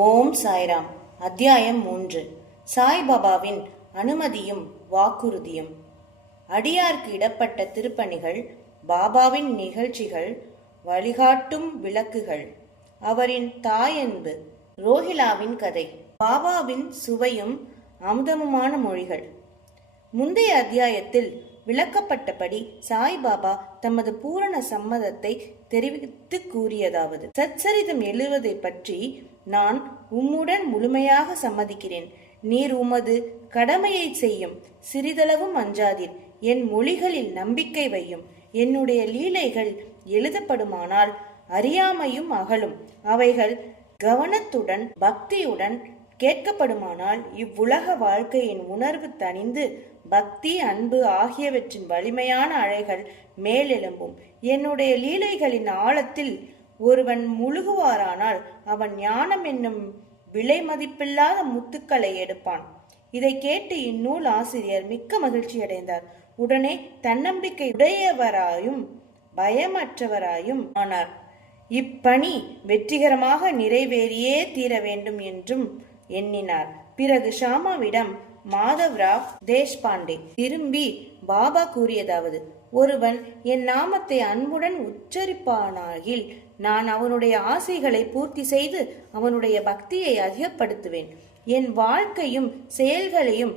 ஓம் சாய்ராம். அத்தியாயம் 3. சாய்பாபாவின் அனுமதியும் வாக்குறுதியும். அடியார்க்கு இடப்பட்ட திருப்பணிகள், பாபாவின் நிகழ்ச்சிகள், வழிகாட்டும் விளக்குகள், அவரின் தாயன்பு, ரோஹிலாவின் கதை, பாபாவின் சுவையும் அமுதமுமான மொழிகள். முந்தைய அத்தியாயத்தில் விளக்கப்பட்டபடி சாய்பாபா தமது பூரண சம்மதத்தை தெரிவித்து கூறியதாவது: சச்சரிதம் எழுதுவதை பற்றி நான் உம்முடன் முழுமையாக சம்மதிக்கிறேன். நீர் உமது கடமையை செய்யும், சிறிதளவும் அஞ்சாதீர். என் மொழிகளில் நம்பிக்கை வையும். என்னுடைய லீலைகள் எழுதப்படுமானால் அறியாமையும் அகலும். அவைகள் கவனத்துடன் பக்தியுடன் கேட்கப்படுமானால் இவ்வுலக வாழ்க்கையின் உணர்வு தணிந்து பக்தி, அன்பு ஆகியவற்றின் வலிமையான அலைகள் மேலெழும்பும். என்னுடைய லீலைகளின் ஆழத்தில் ஒருவன் முழுகுவாரானால் அவன் ஞானம் என்னும் விலை மதிப்பில்லாத முத்துக்களை எடுப்பான். இதை கேட்டு இந்நூல் ஆசிரியர் மிக்க மகிழ்ச்சி அடைந்தார். உடனே தன்னம்பிக்கை உடையவராயும் பயமற்றவராயும் ஆனார். இப்பணி வெற்றிகரமாக நிறைவேறியே தீர வேண்டும் என்றும் எண்ணினார். பிறகு ஷாமாவிடம் மாதவ்ராவ் தேஷ்பாண்டே திரும்பி பாபா கூறியதாவது: ஒருவன் என் நாமத்தை அன்புடன் உச்சரிப்பானாகில் நான் அவனுடைய ஆசைகளை பூர்த்தி செய்து அவனுடைய பக்தியை அதிகப்படுத்துவேன். என் வாழ்க்கையும் செயல்களையும்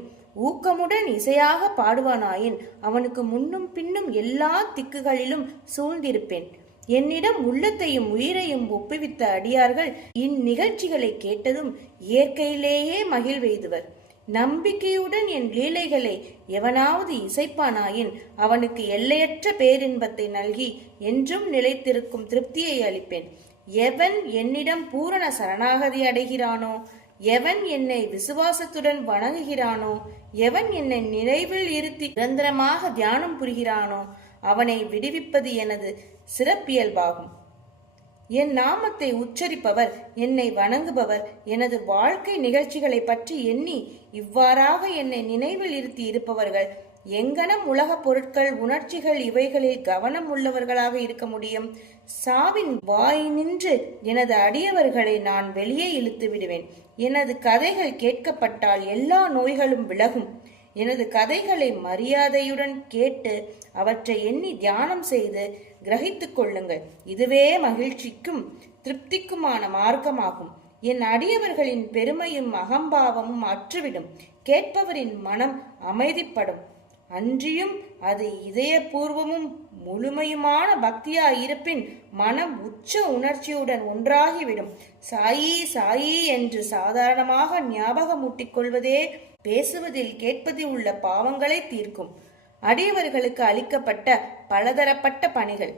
ஊக்கமுடன் இசையாக பாடுவானாயின் அவனுக்கு முன்னும் பின்னும் எல்லா திக்குகளிலும் சூழ்ந்திருப்பேன். என்னிடம் உள்ளத்தையும் உயிரையும் ஒப்புவித்த அடியார்கள் இந்நிகழ்ச்சிகளை கேட்டதும் இயற்கையிலேயே மகிழ்வெய்துவர். நம்பிக்கையுடன் என் லீலைகளை எவனாவது இசைப்பானாயின் அவனுக்கு எல்லையற்ற பேரின்பத்தை நல்கி என்றும் நிலைத்திருக்கும் திருப்தியை அளிப்பேன். எவன் என்னிடம் பூரண சரணாகதி அடைகிறானோ, எவன் என்னை விசுவாசத்துடன் வணங்குகிறானோ, எவன் என்னை நினைவில் இருத்தி நிரந்தரமாக தியானம் புரிகிறானோ அவனை விடுவிப்பது எனது சிறப்பியல்பாகும். என் நாமத்தை உச்சரிப்பவர், என்னை வணங்குபவர், எனது வாழ்க்கை நிகழ்ச்சிகளை பற்றி எண்ணி இவ்வாறாக என்னை நினைவில் இருத்தி இருப்பவர்கள் எங்கனம் உலக பொருட்கள், உணர்ச்சிகள் இவைகளில் கவனம் உள்ளவர்களாக இருக்க முடியும்? சாவின் வாய் நின்று எனது அடியவர்களை நான் வெளியே இழுத்து விடுவேன். எனது கதைகள் கேட்கப்பட்டால் எல்லா நோய்களும் விலகும். எனது கதைகளை மரியாதையுடன் கேட்டு அவற்றை எண்ணி தியானம் செய்து கிரகித்துக் கொள்ளுங்கள். இதுவே மகிழ்ச்சிக்கும் திருப்திக்குமான மார்க்கமாகும். என் அடியவர்களின் பெருமையும் அகம்பாவமும் அற்றுவிடும். கேட்பவரின் மனம் அமைதிப்படும். அன்றியும் அது இதயபூர்வமும் முழுமையுமான பக்தியாயிருப்பின் மனம் உச்ச உணர்ச்சியுடன் ஒன்றாகிவிடும். சாயி சாயி என்று சாதாரணமாக ஞாபகமூட்டிக் கொள்வதே பேசுவதில் கேட்பதில் உள்ள பாவங்களை தீர்க்கும். அடியவர்களுக்கு அளிக்கப்பட்ட பலதரப்பட்ட பணிகள்.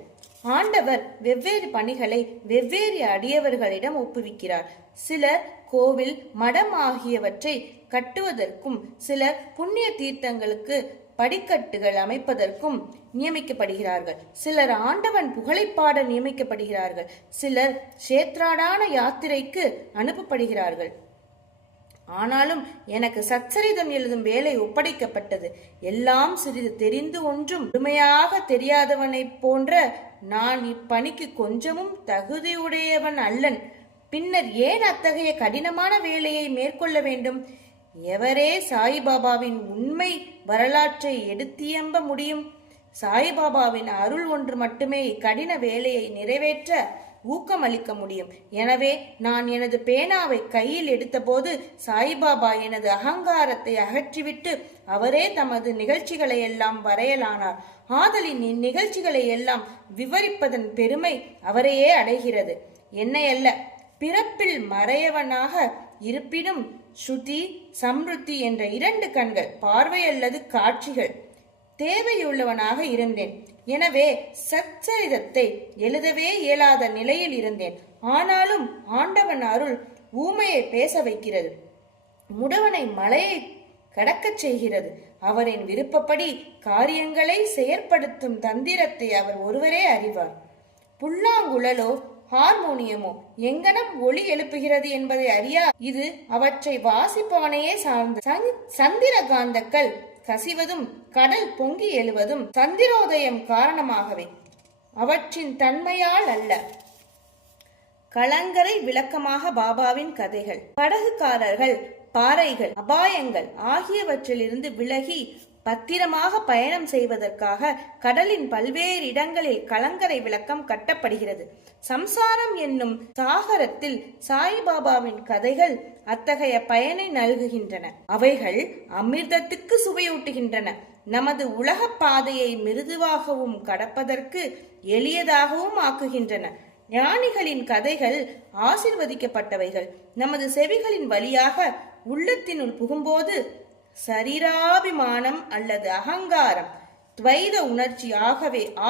ஆண்டவர் வெவ்வேறு பணிகளை வெவ்வேறு அடியவர்களிடம் ஒப்புவிக்கிறார். சிலர் கோவில், மடம் ஆகியவற்றை கட்டுவதற்கும், சிலர் புண்ணிய தீர்த்தங்களுக்கு படிக்கட்டுகள் அமைப்பதற்கும் நியமிக்கப்படுகிறார்கள். சிலர் ஆண்டவன் புகழைப்பாட நியமிக்கப்படுகிறார்கள். சிலர் சேத்ராடான யாத்திரைக்கு அனுப்பப்படுகிறார்கள். ஆனாலும் எனக்கு சச்சரிதம் எழுதும் வேலை ஒப்படைக்கப்பட்டது. எல்லாம் சிறிது தெரிந்து ஒன்றும் முழுமையாக தெரியாதவனைப் போன்ற நான் இப்பணிக்கு கொஞ்சமும் தகுதியுடையவன் அல்லன். பின்னர் ஏன் அத்தகைய கடினமான வேலையை மேற்கொள்ள வேண்டும்? எவரே சாய்பாபாவின் உண்மை வரலாற்றை எடுத்தியம்ப முடியும்? சாய்பாபாவின் அருள் ஒன்று மட்டுமே இக்கடின வேலையை நிறைவேற்ற ஊக்கமளிக்க முடியும். எனவே நான் எனது பேனாவை கையில் எடுத்தபோது சாய்பாபா எனது அகங்காரத்தை அகற்றிவிட்டு அவரே தமது நிகழ்ச்சிகளை எல்லாம் வரையலானார். ஆதலின் இந்நிகழ்ச்சிகளை எல்லாம் விவரிப்பதன் பெருமை அவரையே அடைகிறது, என்னை அல்ல. பிறப்பில் மறையவனாக இருப்பினும் ஸ்ருதி, சம்ருத்தி என்ற 2 கண்கள், பார்வை அல்லது காட்சிகள் தேவையுள்ளவனாக இருந்தேன். எனவே சச்சரிதத்தை எழுதவே இயலாத நிலையில் இருந்தேன். ஆனாலும் ஆண்டவன் அருள் ஊமையை பேச வைக்கிறது, முடவனை மலையை கடக்கச் செய்கிறது. அவரின் விருப்பப்படி காரியங்களை செயற்படுத்தும் தந்திரத்தை அவர் ஒருவரே அறிவார். புல்லாங்குழலோ ஹார்மோனியமோ எங்கனம் ஒளி எழுப்புகிறது என்பதை அறியா இது அவற்றை வாசிப்பவனையே சார்ந்த. சந்திர காந்தக்கள் கசிவதும் கடல் பொங்கி எழுவதும் சந்திரோதயம் காரணமாகவே, அவற்றின் தன்மையால் அல்ல. கலங்கரை விளக்கமாக பாபாவின் கதைகள். படகுக்காரர்கள் பாறைகள், அபாயங்கள் ஆகியவற்றிலிருந்து விலகி பத்திரமாக பயணம் செய்வதற்காக கடலின் பல்வேறு இடங்களில் கலங்கரை விளக்கம் கட்டப்படுகிறது. சம்சாரம் என்னும் சாகரத்தில் சாய்பாபாவின் கதைகள் அத்தகைய பயனை நல்குகின்றன. அவைகள் அமிர்தத்துக்கு சுவையூட்டுகின்றன. நமது உலக பாதையை மிருதுவாகவும் கடப்பதற்கு எளியதாகவும் ஆக்குகின்றன. ஞானிகளின் கதைகள் ஆசிர்வதிக்கப்பட்டவைகள். நமது செவிகளின் வழியாக உள்ளத்தினுள் புகும்போது சரீராபிமானம் அல்லது அகங்காரம், துவைத உணர்ச்சி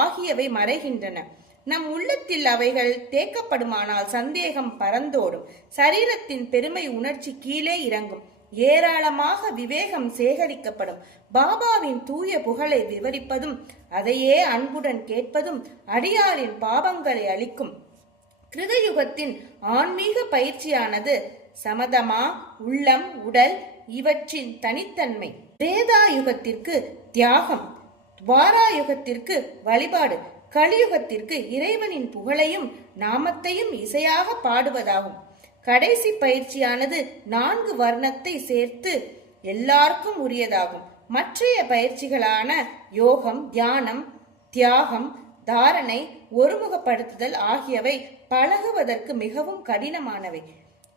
ஆகியவை மறைகின்றன. நம் உள்ளத்தில் அவைகள் தேக்கப்படுமானால் சந்தேகம் பறந்தோடும். சரீரத்தின் பெருமை உணர்ச்சி கீழே இறங்கும். ஏராளமாக விவேகம் சேகரிக்கப்படும். பாபாவின் தூய புகழை விவரிப்பதும் அதையே அன்புடன் கேட்பதும் அடியாரின் பாவங்களை அளிக்கும். கிருதயுகத்தின் ஆன்மீக பயிற்சியானது சமதமா, உள்ளம், உடல் இவற்றின் தனித்தன்மை. திரேதாயுகத்திற்கு தியாகம், துவாராயுகத்திற்கு வழிபாடு, கலியுகத்திற்கு இறைவனின் புகழையும் நாமத்தையும் இசையாக பாடுவதாகும். கடைசி பயிற்சியானது 4 வர்ணத்தை சேர்த்து எல்லாருக்கும் உரியதாகும். மற்றைய பயிற்சிகளான யோகம், தியானம், தியாகம், தாரணை, ஒருமுகப்படுத்துதல் ஆகியவை பழகுவதற்கு மிகவும் கடினமானவை.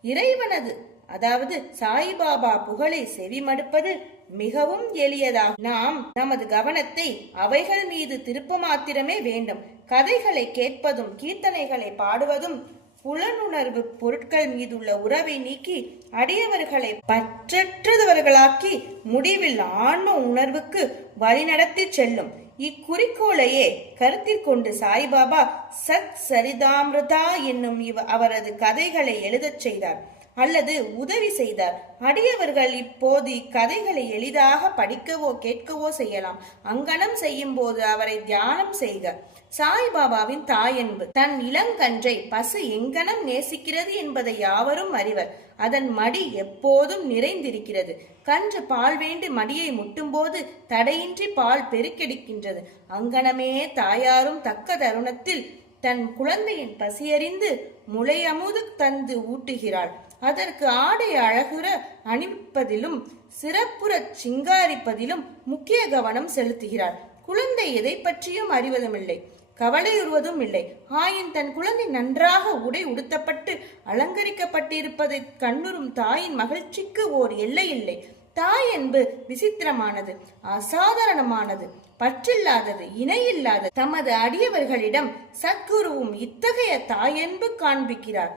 இறைவனது அதாவது சாய்பாபா புகழை செவிமடுப்பது மிகவும் எளியதாகும். நாம் நமது கவனத்தை அவைகள் மீது திருப்ப மாத்திரமே வேண்டும். கதைகளை கேட்பதும் கீர்த்தனைகளை பாடுவதும் புலனுணர்வு பொருட்கள் மீதுள்ள உறவை நீக்கி அடியவர்களை பற்றற்றவர்களாக்கி முடிவில் ஆன்ம உணர்வுக்கு வழிநடத்தி செல்லும். இக்குறிக்கோளையே கருத்தில் கொண்டு சாய்பாபா சத் சரிதாமிருதா என்னும் அவரது கதைகளை எழுதச் செய்தார் அல்லது உதவி செய்தார். அடியவர்கள் இப்போது இக்கதைகளை எளிதாக படிக்கவோ கேட்கவோ செய்யலாம். அங்கனம் செய்யும் போது அவரை தியானம் செய்க. சாய்பாபாவின் தாயன்பு. தன் இளங்கன்றை பசு எங்கனம் நேசிக்கிறது என்பதை யாவரும் அறிவர். அதன் மடி எப்போதும் நிறைந்திருக்கிறது. கன்று பால் வேண்டி மடியை முட்டும் போது தடையின்றி பால் பெருக்கெடுக்கின்றது. அங்கனமே தாயாரும் தக்க தருணத்தில் தன் குழந்தையின் பசியறிந்து முளையமுது தந்து ஊட்டுகிறாள். அதற்கு ஆடை அழகுற அணிவிப்பதிலும் சிறப்புற சிங்காரிப்பதிலும் முக்கிய கவனம் செலுத்துகிறார். குழந்தை எதை பற்றியும் அறிவதுமில்லை, கவலையுறுவதும் இல்லை. ஆயின் தன் குழந்தை நன்றாக உடை உடுத்தப்பட்டு அலங்கரிக்கப்பட்டிருப்பதை கண்ணுறும் தாயின் மகிழ்ச்சிக்கு ஓர் எல்லை இல்லை. தாய் என்பது விசித்திரமானது, அசாதாரணமானது, பற்றில்லாதது, இணையில்லாதது. தமது அடியவர்களிடம் சத்குருவும் இத்தகைய தாயன்பு காண்பிக்கிறார்.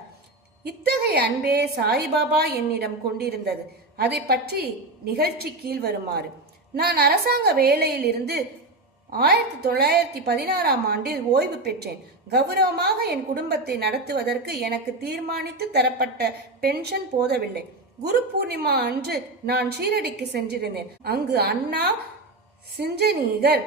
இத்தகைய அன்பே சாய்பாபா என்னிடம் கொண்டிருந்தது. அதை பற்றி நிகழ்ச்சி கீழ் வருமாறு. நான் அரசாங்க வேலையில் இருந்து 1916ஆம் ஆண்டில் ஓய்வு பெற்றேன். கௌரவமாக என் குடும்பத்தை நடத்துவதற்கு எனக்கு தீர்மானித்து தரப்பட்ட பென்ஷன் போதவில்லை. குரு பூர்ணிமா அன்று நான் ஷீரடிக்கு சென்றிருந்தேன். அங்கு அண்ணா சிஞ்சனீகர்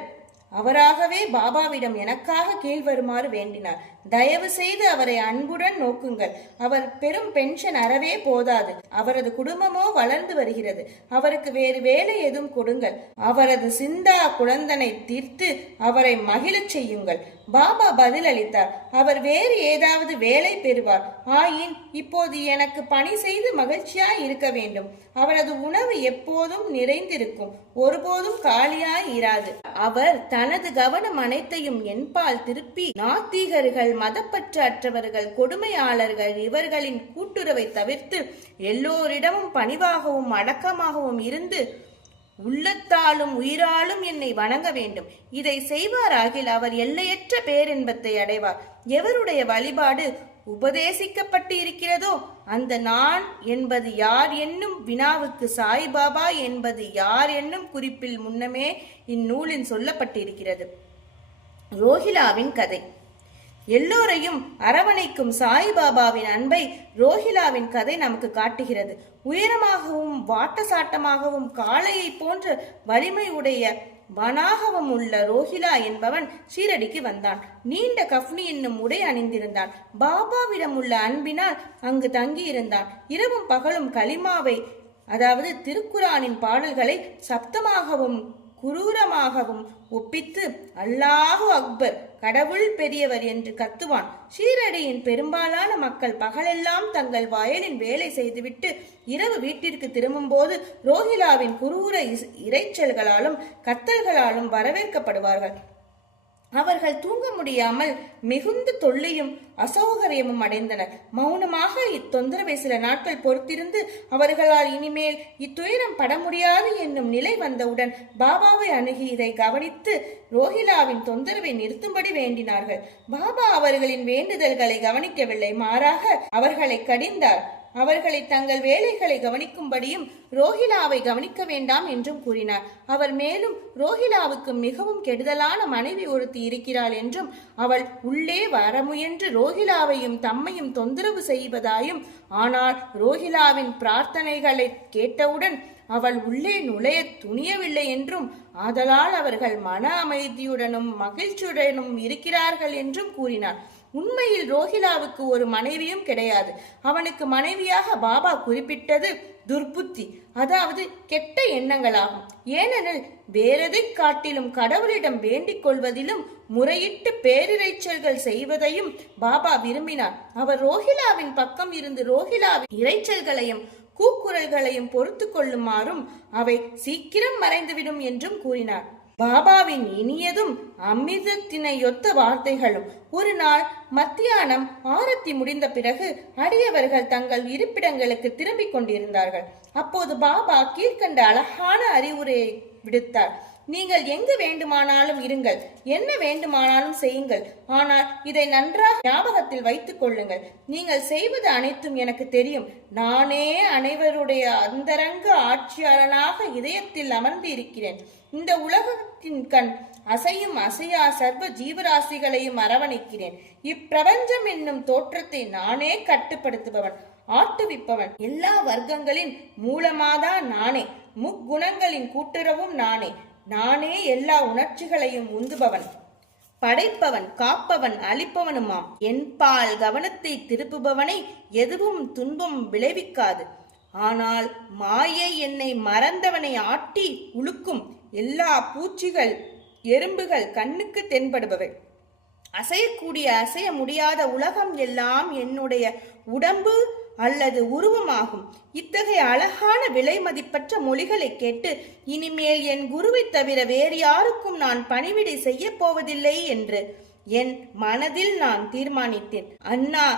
அவராகவே பாபாவிடம் எனக்காக கீழ் வருமாறு வேண்டினார். தயவு செய்து அவரை அன்புடன் நோக்குங்கள். அவர் பெரும் பென்ஷன் அறவே போதாது. அவரது குடும்பமோ வளர்ந்து வருகிறது. அவருக்கு வேறு வேலை எதுவும் கொடுங்கள். அவரது சிந்தா குழந்தனை தீர்த்து அவரை மகிழச் செய்யுங்கள். பாபா பதில் அளித்தார். அவர் வேறு ஏதாவது வேலை பெறுவார். ஆயின் இப்போது எனக்கு பணி செய்து மகிழ்ச்சியாய் இருக்க வேண்டும். அவரது உணவு எப்போதும் நிறைந்திருக்கும், ஒருபோதும் காலியாய் இராது. அவர் தனது கவனம் அனைத்தையும் என்பால் திருப்பி நாத்திகர்கள், மதப்பற்று அற்றவர்கள், கொடுமையாளர்கள் இவர்களின் கூட்டுறவை தவிர்த்து எல்லோரிடமும் பணிவாகவும் அடக்கமாகவும் இருந்து உள்ளத்தாலும் உயிராலும் என்னை வணங்க வேண்டும். இதை செய்வாராகில் அவர் எல்லையற்ற பேரின்பத்தை அடைவார். எவருடைய வழிபாடு உபதேசிக்கப்பட்டு இருக்கிறதோ அந்த நான் என்பது யார் என்னும் வினாவுக்கு சாய்பாபா என்பது யார் என்னும் குறிப்பில் முன்னமே இந்நூலில் சொல்லப்பட்டிருக்கிறது. ரோஹிலாவின் கதை. எல்லோரையும் அரவணைக்கும் சாய்பாபாவின் அன்பை ரோஹிலாவின் கதை நமக்கு காட்டுகிறது. உயரமாகவும் வாட்டசாட்டமாகவும் காளையை போன்ற வலிமை உடைய வனாகவும் உள்ள ரோஹிலா என்பவன் ஷீரடிக்கு வந்தான். நீண்ட கஃப்னி என்னும் உடை அணிந்திருந்தான். பாபாவிடம் உள்ள அன்பினால் அங்கு தங்கியிருந்தான். இரவும் பகலும் கலிமாவை அதாவது திருக்குரானின் பாடல்களை சப்தமாகவும் குரூரமாகவும் ஒப்பித்து அல்லாஹு அக்பர், கடவுள் பெரியவர் என்று கத்துவான். ஷீரடியின் பெரும்பாலான மக்கள் பகலெல்லாம் தங்கள் வயலின் வேலை செய்துவிட்டு இரவு வீட்டிற்கு திரும்பும் போது ரோஹிலாவின் குரூர இரைச்சல்களாலும் கத்தல்களாலும் வரவேற்கப்படுவார்கள். அவர்கள் தூங்க முடியாமல் மிகுந்த தொல்லையும் அசௌகரியமும் அடைந்தனர். மௌனமாக இத்தொந்தரவை சில நாட்கள் பொறுத்திருந்து அவர்களால் இனிமேல் இத்துயரம் பட முடியாது என்னும் நிலை வந்தவுடன் பாபாவை அணுகி இதை கவனித்து ரோஹிலாவின் தொந்தரவை நிறுத்தும்படி வேண்டினார்கள். பாபா அவர்களின் வேண்டுதல்களை கவனிக்கவில்லை, மாறாக அவர்களை கடிந்தார். அவர்களை தங்கள் வேலைகளை கவனிக்கும்படியும் ரோஹிலாவை கவனிக்க வேண்டாம் என்றும் கூறினார். அவர் மேலும் ரோஹிலாவுக்கு மிகவும் கெடுதலான மனைவி ஒருத்தி இருக்கிறாள் என்றும் அவள் உள்ளே வர முயன்று ரோஹிலாவையும் தம்மையும் தொந்தரவு செய்வதாயும், ஆனால் ரோஹிலாவின் பிரார்த்தனைகளை கேட்டவுடன் அவள் உள்ளே நுழைய துணியவில்லை என்றும், ஆதலால் அவர்கள் மன அமைதியுடனும் மகிழ்ச்சியுடனும் இருக்கிறார்கள் என்றும் கூறினார். உண்மையில் ரோஹிலாவுக்கு ஒரு மனைவியும் கிடையாது. அவனுக்கு மனைவியாக பாபா குறிப்பிட்டது துர்புத்தி, அதாவது கெட்ட எண்ணங்களாகும். ஏனெனில் வேறெதை காட்டிலும் கடவுளிடம் வேண்டிக் கொள்வதிலும் முறையிட்டு பேரிரைச்சல்கள் செய்வதையும் பாபா விரும்பினார். அவர் ரோஹிலாவின் பக்கம் இருந்து ரோஹிலாவின் இரைச்சல்களையும் கூக்குரல்களையும் பொறுத்து கொள்ளுமாறும் அவை சீக்கிரம் மறைந்துவிடும் என்றும் கூறினார். பாபாவின் இனியதும் அமிர்தத்தினையொத்த வார்த்தைகளும். ஒரு நாள் மத்தியானம் ஆரத்தி முடிந்த பிறகு அடியவர்கள் தங்கள் இருப்பிடங்களுக்கு திரும்பிக் கொண்டிருந்தார்கள். அப்போது பாபா கீழ்கண்ட அழகான அறிவுரையை விடுத்தார். நீங்கள் எங்கு வேண்டுமானாலும் இருங்கள், என்ன வேண்டுமானாலும் செய்யுங்கள், ஆனால் இதை நன்றாக ஞாபகத்தில் வைத்துக் கொள்ளுங்கள். நீங்கள் செய்வது அனைத்தும் எனக்கு தெரியும். நானே அனைவருடைய அந்தரங்க ஆட்சியாளனாக இதயத்தில் அமர்ந்து இருக்கிறேன். இந்த உலகத்தின் கண் அசையும் அசையா சர்வ ஜீவராசிகளையும் அரவணைக்கிறேன். இப்பிரபஞ்சம் என்னும் தோற்றத்தை நானே கட்டுப்படுத்துபவன், ஆட்டுவிப்பவன். எல்லா வர்க்கங்களின் மூலமாதான் நானே. முக்குணங்களின் கூட்டுறவும் நானே. நானே எல்லா உணர்ச்சிகளையும் உந்துபவன், படைப்பவன், காப்பவன், அழிப்பவனுமாம். என்பால் கவனத்தை திருப்புபவனை எதுவும் துன்பம் விளைவிக்காது. ஆனால் மாயை என்னை மறந்தவனை ஆட்டி உழுக்கும். எல்லா பூச்சிகள், எறும்புகள் கண்ணுக்கு தென்படுபவை. அசையக்கூடிய அசைய முடியாத உலகம் எல்லாம் என்னுடைய உடம்பு அல்லது உருவமாகும். இத்தகைய அழகான விலை மதிப்பற்ற மொழிகளை கேட்டு இனிமேல் என் குருவை தவிர வேறு யாருக்கும் நான் பணிவிடை செய்ய போவதில்லை என்று என் மனதில் நான் தீர்மானித்தேன். அண்ணா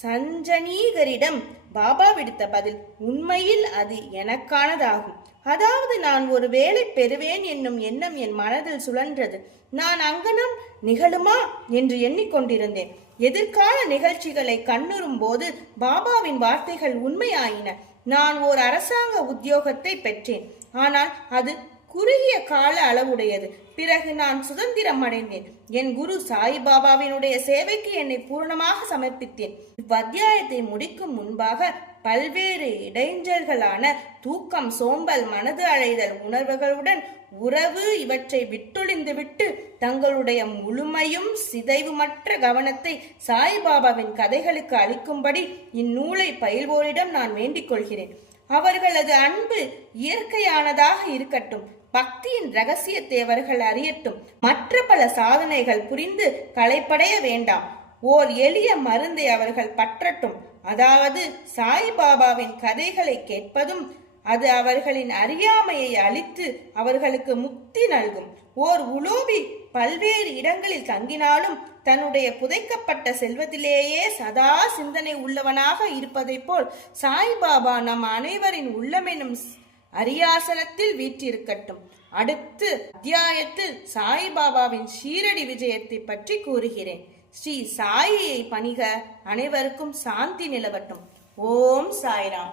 சஞ்சனீகரிடம் பாபா விடுத்த பதில் உண்மையில் அது எனக்கானதாகும். அதாவது நான் ஒரு வேலை பெறுவேன் என்னும் எண்ணம் என் மனதில் சுழன்றது. நான் அங்கனம் நிகழுமா என்று எண்ணிக்கொண்டிருந்தேன். எதிர்கால நிகழ்ச்சிகளை கண்ணுறும் போது பாபாவின் வார்த்தைகள் உண்மையாயின. நான் ஓர் அரசாங்க உத்தியோகத்தை பெற்றேன். ஆனால் அது குறுகிய கால அளவுடையது. பிறகு நான் சுதந்திரம் அடைந்தேன். என் குரு சாய்பாபாவினுடைய சேவைக்கு என்னை பூர்ணமாக சமர்ப்பித்தேன். இவ்வத்தியாயத்தை முடிக்கும் முன்பாக பல்வேறு இடைஞ்சல்களான தூக்கம், சோம்பல், மனது அழைதல் உணர்வுகளுடன் உறவு இவற்றை விட்டொழிந்துவிட்டு தங்களுடைய முழுமையும் சிதைவுமற்ற கவனத்தை சாய்பாபாவின் கதைகளுக்கு அளிக்கும்படி இந்நூலை பயில்வோரிடம் நான் வேண்டிக் கொள்கிறேன். அவர்களது அன்பு இயற்கையானதாக இருக்கட்டும். பக்தியின் ரகசியத்தை அவர்கள் அறியட்டும். மற்ற பல சாதனைகள் புரிந்து களைப்படைய வேண்டாம். ஓர் எளிய மருந்தை அவர்கள் பற்றட்டும். அதாவது சாய்பாபாவின் கதைகளை கேட்பதும் அது அவர்களின் அறியாமையை அழித்து அவர்களுக்கு முக்தி நல்கும். ஓர் உலோபி பல்வேறு இடங்களில் தங்கினாலும் தன்னுடைய புதைக்கப்பட்ட செல்வத்திலேயே சதா சிந்தனை உள்ளவனாக இருப்பதை போல் சாய்பாபா நம் அனைவரின் உள்ளமெனும் அரியாசனத்தில் வீற்றிருக்கட்டும். அடுத்து அத்தியாயத்தில் சாய்பாபாவின் ஷீரடி விஜயத்தை பற்றி கூறுகிறேன். ஸ்ரீ சாயியை பணிக. அனைவருக்கும் சாந்தி நிலவட்டும். ஓம் சாய்ராம்.